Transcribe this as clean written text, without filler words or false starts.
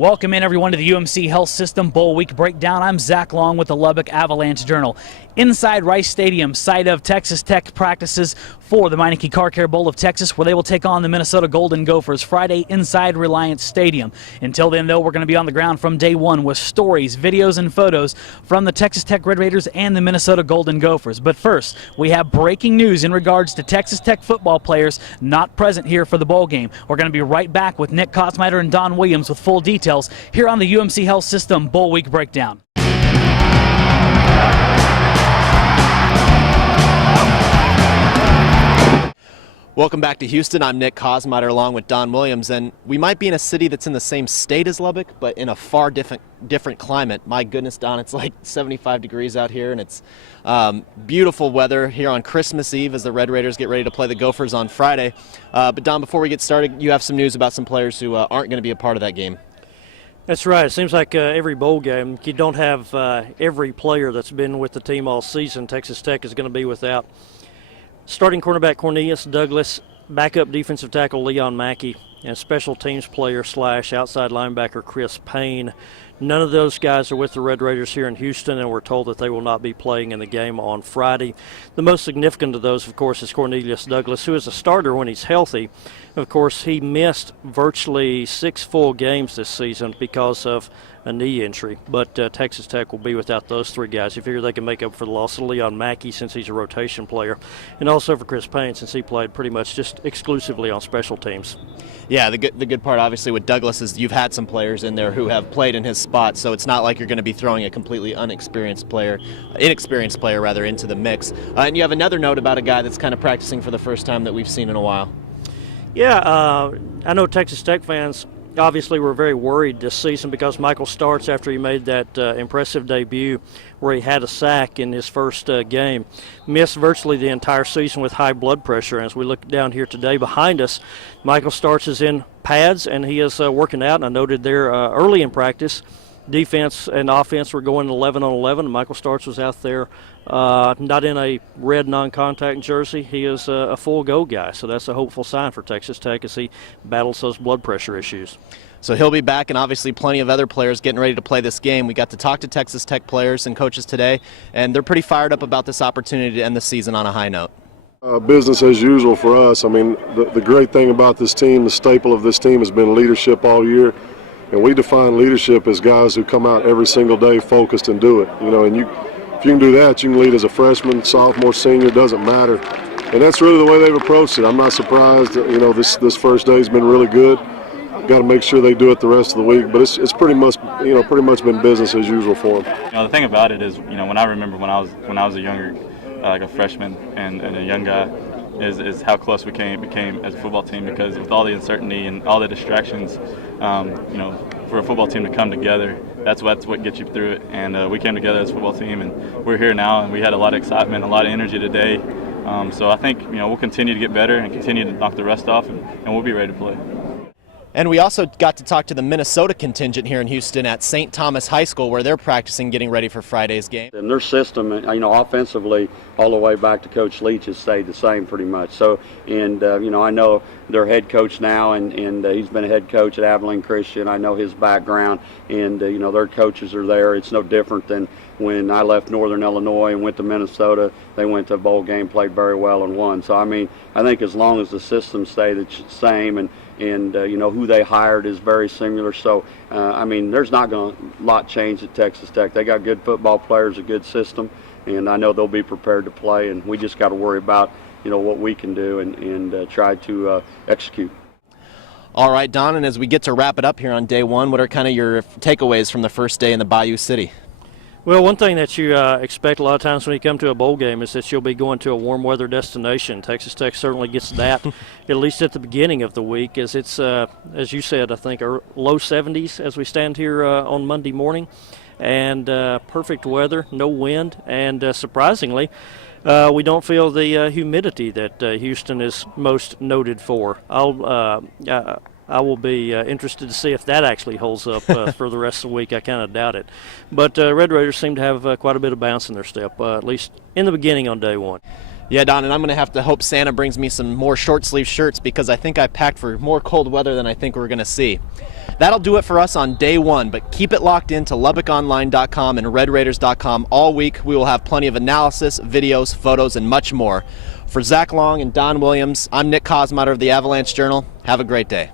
Welcome in everyone to the UMC Health System Bowl Week Breakdown. I'm Zach Long with the Lubbock Avalanche-Journal. Inside Rice Stadium, site of Texas Tech practices for the Meineke Car Care Bowl of Texas, where they will take on the Minnesota Golden Gophers Friday inside Reliance Stadium. Until then, though, we're going to be on the ground from day one with stories, videos, and photos from the Texas Tech Red Raiders and the Minnesota Golden Gophers. But first, we have breaking news in regards to Texas Tech football players not present here for the bowl game. We're going to be right back with Nick Kosmider and Don Williams with full details here on the UMC Health System Bowl Week Breakdown. Welcome back to Houston. I'm Nick Kosmider along with Don Williams, and we might be in a city that's in the same state as Lubbock, but in a far different climate. My goodness, Don, it's like 75 degrees out here, and it's beautiful weather here on Christmas Eve as the Red Raiders get ready to play the Gophers on Friday. But Don, before we get started, you have some news about some players who aren't going to be a part of that game. That's right. It seems like every bowl game, you don't have every player that's been with the team all season. Texas Tech is going to be without starting cornerback Cornelius Douglas, backup defensive tackle Leon Mackey, and special teams player / outside linebacker Chris Payne. None of those guys are with the Red Raiders here in Houston, and we're told that they will not be playing in the game on Friday. The most significant of those, of course, is Cornelius Douglas, who is a starter when he's healthy. Of course, he missed virtually 6 full games this season because of a knee injury, but Texas Tech will be without those 3 guys. You figure they can make up for the loss of Leon Mackey since he's a rotation player, and also for Chris Payne since he played pretty much just exclusively on special teams. Yeah, the good part obviously with Douglas is you've had some players in there who have played in his spot, so it's not like you're going to be throwing a completely inexperienced player into the mix. And you have another note about a guy that's kind of practicing for the first time that we've seen in a while. Yeah, I know Texas Tech fans obviously were very worried this season because Michael Starks, after he made that impressive debut where he had a sack in his first game, missed virtually the entire season with high blood pressure. And as we look down here today behind us, Michael Starks is in pads and he is working out. And I noted there early in practice, defense and offense were going 11 on 11, and Michael Starks was out there not in a red non-contact jersey. He is a full-go guy, so that's a hopeful sign for Texas Tech as he battles those blood pressure issues. So he'll be back, and obviously plenty of other players getting ready to play this game. We got to talk to Texas Tech players and coaches today, and they're pretty fired up about this opportunity to end the season on a high note. Business as usual for us. I mean, the great thing about this team, the staple of this team has been leadership all year. And we define leadership as guys who come out every single day focused and do it. You know, and if you can do that, you can lead as a freshman, sophomore, senior, doesn't matter. And that's really the way they've approached it. I'm not surprised that, you know, this first day has been really good. Got to make sure they do it the rest of the week, but it's pretty much been business as usual for them. You know, the thing about it is, you know, when I remember when I was a younger, like a freshman and a young guy, is how close we became as a football team, because with all the uncertainty and all the distractions, you know, for a football team to come together, that's what gets you through it. And we came together as a football team, and we're here now, and we had a lot of excitement, a lot of energy today. So I think, you know, we'll continue to get better and continue to knock the rust off, and we'll be ready to play. And we also got to talk to the Minnesota contingent here in Houston at St. Thomas High School, where they're practicing getting ready for Friday's game. And their system, you know, offensively, all the way back to Coach Leach has stayed the same pretty much. So, and, you know, I know their head coach now, and he's been a head coach at Abilene Christian. I know his background, and, you know, their coaches are there. It's no different than when I left Northern Illinois and went to Minnesota. They went to a bowl game, played very well, and won. So, I mean, I think as long as the systems stay the same and you know, who they hired is very similar. So, I mean, there's not going to a lot change at Texas Tech. They got good football players, a good system, and I know they'll be prepared to play, and we just got to worry about, you know, what we can do and try to execute. All right, Don, and as we get to wrap it up here on day one, what are kind of your takeaways from the first day in the Bayou City? Well, one thing that you expect a lot of times when you come to a bowl game is that you'll be going to a warm weather destination. Texas Tech certainly gets that, at least at the beginning of the week, as it's, as you said, I think low 70s as we stand here on Monday morning, and perfect weather, no wind, and surprisingly, we don't feel the humidity that Houston is most noted for. I will be interested to see if that actually holds up for the rest of the week. I kind of doubt it. But Red Raiders seem to have quite a bit of bounce in their step, at least in the beginning on day one. Yeah, Don, and I'm going to have to hope Santa brings me some more short sleeve shirts because I think I packed for more cold weather than I think we're going to see. That'll do it for us on day one, but keep it locked in to LubbockOnline.com and RedRaiders.com all week. We will have plenty of analysis, videos, photos, and much more. For Zach Long and Don Williams, I'm Nick Kosmatter of the Avalanche-Journal. Have a great day.